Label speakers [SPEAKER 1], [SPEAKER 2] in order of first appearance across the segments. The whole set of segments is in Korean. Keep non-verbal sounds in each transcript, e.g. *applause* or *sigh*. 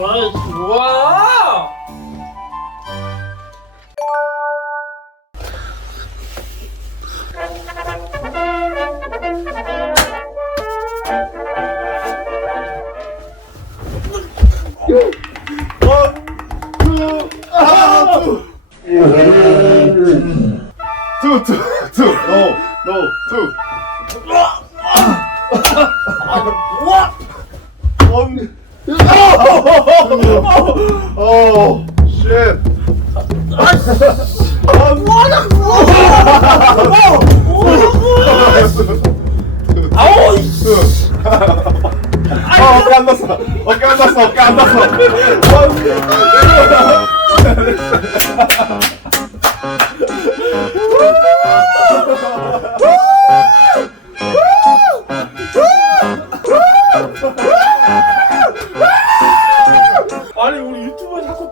[SPEAKER 1] 와! 투투투노노투 Oh shit. 아, 뭐하냐고! 아오! 아, 어깨 안 났어. 어깨 안 났어.
[SPEAKER 2] 어깨 안 났어.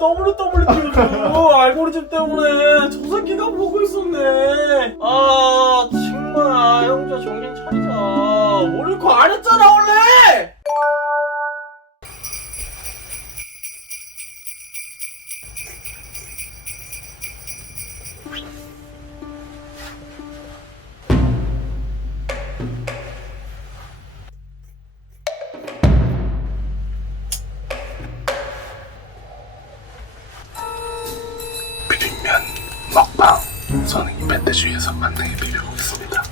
[SPEAKER 2] 유튜브에 자꾸 WW 띄워줘 알고리즘 때문에 저 새끼가 보고 있었네. 아 정말 형자 정신 차리자. 원래 그거 안 했잖아 원래
[SPEAKER 3] 먹방 저는 이 밴드주에서 만능에 비벼보겠습니다.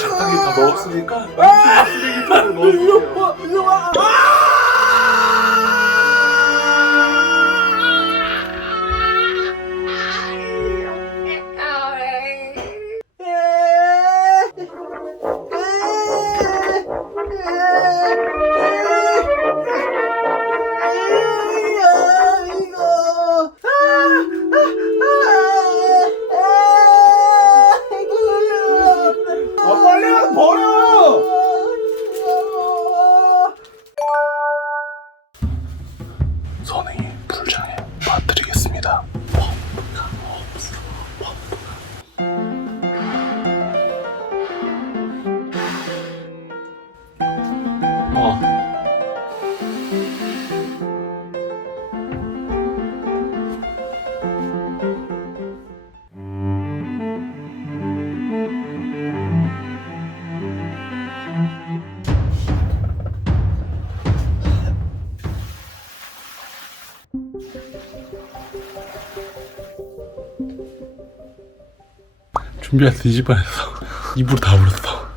[SPEAKER 3] 적당히 다 먹었으니까. 쓰레기통을 넣어줄게요 준비할 때 뒤집어내서 *laughs* 입으로 다 불었어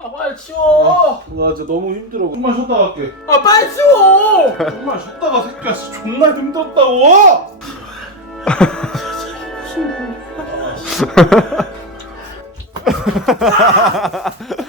[SPEAKER 2] 아, 빨리 치워!
[SPEAKER 1] 나 진짜 너무 힘들어 좀만 쉬었다 갈게
[SPEAKER 2] 아, 빨리 치워!
[SPEAKER 1] 좀만 쉬었다가 새끼야 진짜 존나 힘들었다고 *laughs*